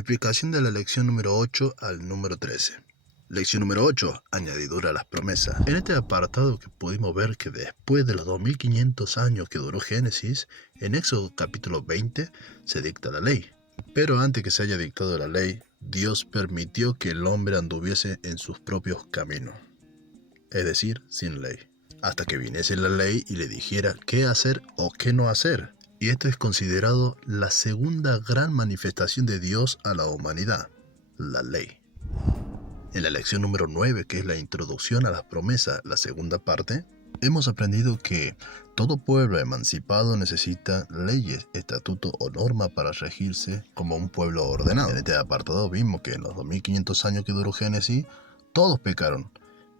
Explicación de la lección número 8 al número 13. Lección número 8. Añadidura a las promesas. En este apartado que pudimos ver que después de los 2500 años que duró Génesis, en Éxodo capítulo 20 se dicta la ley. Pero antes que se haya dictado la ley, Dios permitió que el hombre anduviese en sus propios caminos, es decir, sin ley, hasta que viniese la ley y le dijera qué hacer o qué no hacer. Y esto es considerado la segunda gran manifestación de Dios a la humanidad, la ley. En la lección número 9, que es la introducción a las promesas, la segunda parte, hemos aprendido que todo pueblo emancipado necesita leyes, estatutos o normas para regirse como un pueblo ordenado. En este apartado vimos que en los 2500 años que duró Génesis, todos pecaron,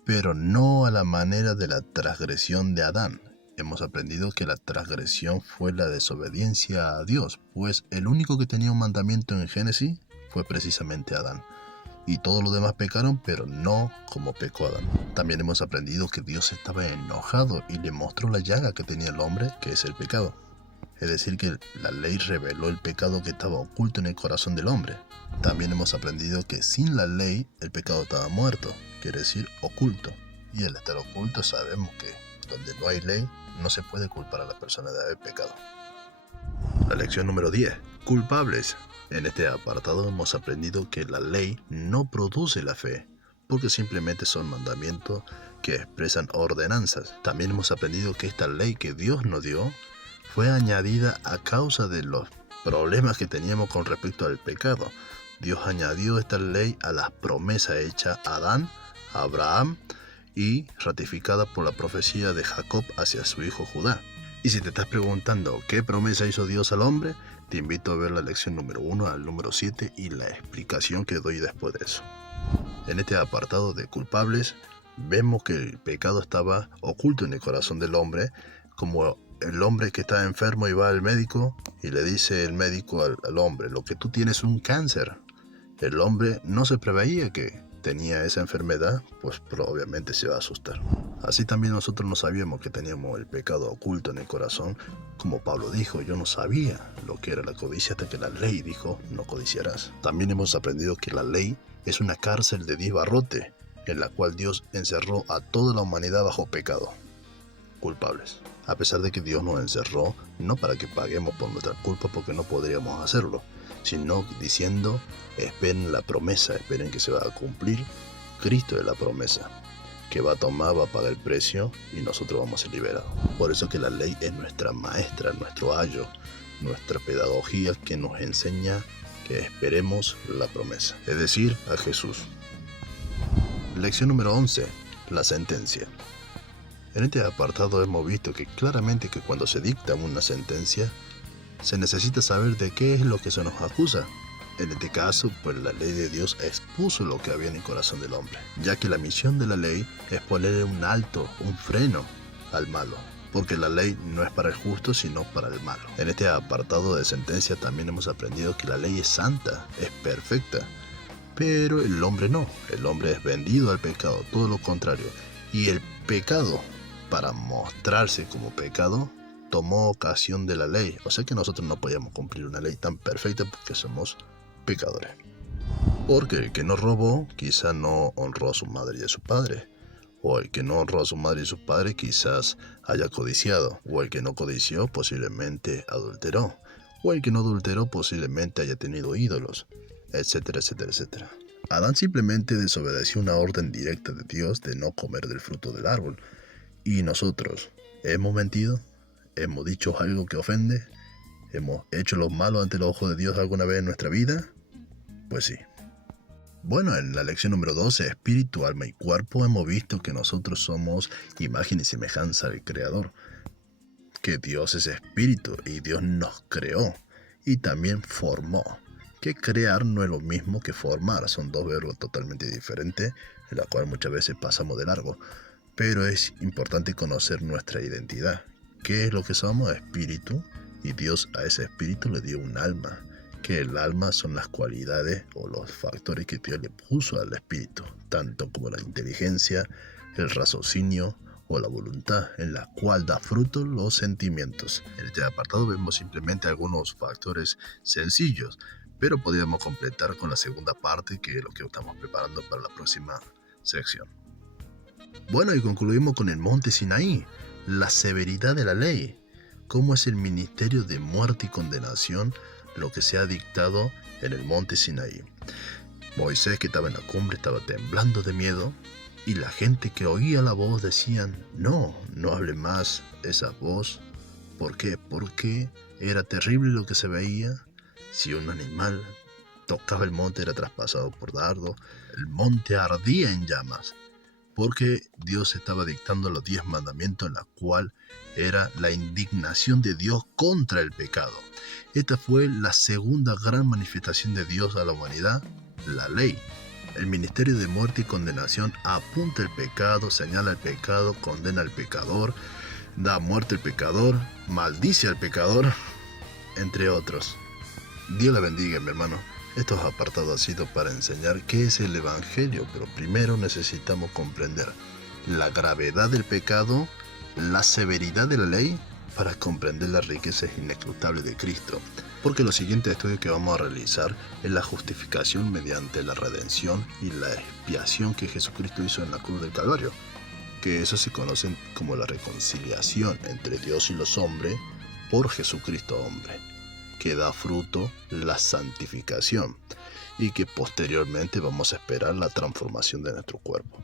pero no a la manera de la transgresión de Adán. Hemos aprendido que la transgresión fue la desobediencia a Dios, pues el único que tenía un mandamiento en Génesis fue precisamente Adán. Y todos los demás pecaron, pero no como pecó Adán. También hemos aprendido que Dios estaba enojado y le mostró la llaga que tenía el hombre, que es el pecado. Es decir, que la ley reveló el pecado que estaba oculto en el corazón del hombre. También hemos aprendido que sin la ley el pecado estaba muerto, quiere decir oculto. Y al estar oculto sabemos que donde no hay ley no se puede culpar a la persona de haber pecado. La lección número 10. Culpables. En este apartado hemos aprendido que la ley no produce la fe, porque simplemente son mandamientos que expresan ordenanzas. También hemos aprendido que esta ley que Dios nos dio fue añadida a causa de los problemas que teníamos con respecto al pecado. Dios añadió esta ley a las promesas hechas a Adán, a Abraham y ratificada por la profecía de Jacob hacia su hijo Judá. Y si te estás preguntando qué promesa hizo Dios al hombre, te invito a ver la lección número 1 al número 7 y la explicación que doy después de eso. En este apartado de culpables, vemos que el pecado estaba oculto en el corazón del hombre, como el hombre que está enfermo y va al médico y le dice el médico al hombre, lo que tú tienes es un cáncer. El hombre no se preveía que tenía esa enfermedad, pues obviamente se va a asustar. Así también nosotros no sabíamos que teníamos el pecado oculto en el corazón, como Pablo dijo, yo no sabía lo que era la codicia hasta que la ley dijo, no codiciarás. También hemos aprendido que la ley es una cárcel de 10 barrotes, en la cual Dios encerró a toda la humanidad bajo pecado, culpables. A pesar de que Dios nos encerró, no para que paguemos por nuestra culpa porque no podríamos hacerlo, sino diciendo, esperen la promesa, esperen que se va a cumplir. Cristo es la promesa, que va a tomar, va a pagar el precio y nosotros vamos a ser liberados. Por eso que la ley es nuestra maestra, nuestro ayo, nuestra pedagogía que nos enseña que esperemos la promesa, es decir, a Jesús. Lección número 11. La sentencia. En este apartado hemos visto que claramente que cuando se dicta una sentencia, se necesita saber de qué es lo que se nos acusa. En este caso, pues la ley de Dios expuso lo que había en el corazón del hombre, ya que la misión de la ley es ponerle un alto, un freno al malo, porque la ley no es para el justo, sino para el malo. En este apartado de sentencia también hemos aprendido que la ley es santa, es perfecta, pero el hombre no, el hombre es vendido al pecado, todo lo contrario, y el pecado, para mostrarse como pecado, tomó ocasión de la ley, o sea que nosotros no podíamos cumplir una ley tan perfecta porque somos pecadores. Porque el que no robó quizás no honró a su madre y a su padre, o el que no honró a su madre y a su padre quizás haya codiciado, o el que no codició posiblemente adulteró, o el que no adulteró posiblemente haya tenido ídolos, etcétera, etcétera, etcétera. Adán simplemente desobedeció una orden directa de Dios de no comer del fruto del árbol. ¿Y nosotros hemos mentido? ¿Hemos dicho algo que ofende? ¿Hemos hecho lo malo ante los ojos de Dios alguna vez en nuestra vida? Pues sí. Bueno, en la lección número 12, espíritu, alma y cuerpo, hemos visto que nosotros somos imagen y semejanza del Creador, que Dios es espíritu y Dios nos creó y también formó, que crear no es lo mismo que formar, son dos verbos totalmente diferentes, en la cual muchas veces pasamos de largo, pero es importante conocer nuestra identidad. ¿Qué es lo que somos? Espíritu, y Dios a ese espíritu le dio un alma, que el alma son las cualidades o los factores que Dios le puso al espíritu, tanto como la inteligencia, el raciocinio o la voluntad, en la cual da fruto los sentimientos. En este apartado vemos simplemente algunos factores sencillos, pero podríamos completar con la segunda parte, que es lo que estamos preparando para la próxima sección. Bueno, y concluimos con el monte Sinaí, la severidad de la ley, cómo es el ministerio de muerte y condenación, lo que se ha dictado en el monte Sinaí. Moisés, que estaba en la cumbre, estaba temblando de miedo, y la gente que oía la voz decían, no hable más esa voz. ¿Por qué? Porque era terrible lo que se veía. Si un animal tocaba el monte, era traspasado por dardo. El monte ardía en llamas, porque Dios estaba dictando los 10 mandamientos, en la cual era la indignación de Dios contra el pecado. Esta fue la segunda gran manifestación de Dios a la humanidad, la ley. El ministerio de muerte y condenación apunta el pecado, señala el pecado, condena al pecador, da muerte al pecador, maldice al pecador, entre otros. Dios la bendiga, mi hermano. Estos apartados han sido para enseñar qué es el Evangelio, pero primero necesitamos comprender la gravedad del pecado, la severidad de la ley, para comprender las riquezas inescrutables de Cristo. Porque los siguientes estudios que vamos a realizar es la justificación mediante la redención y la expiación que Jesucristo hizo en la cruz del Calvario, que eso se conocen como la reconciliación entre Dios y los hombres por Jesucristo hombre, que da fruto la santificación y que posteriormente vamos a esperar la transformación de nuestro cuerpo.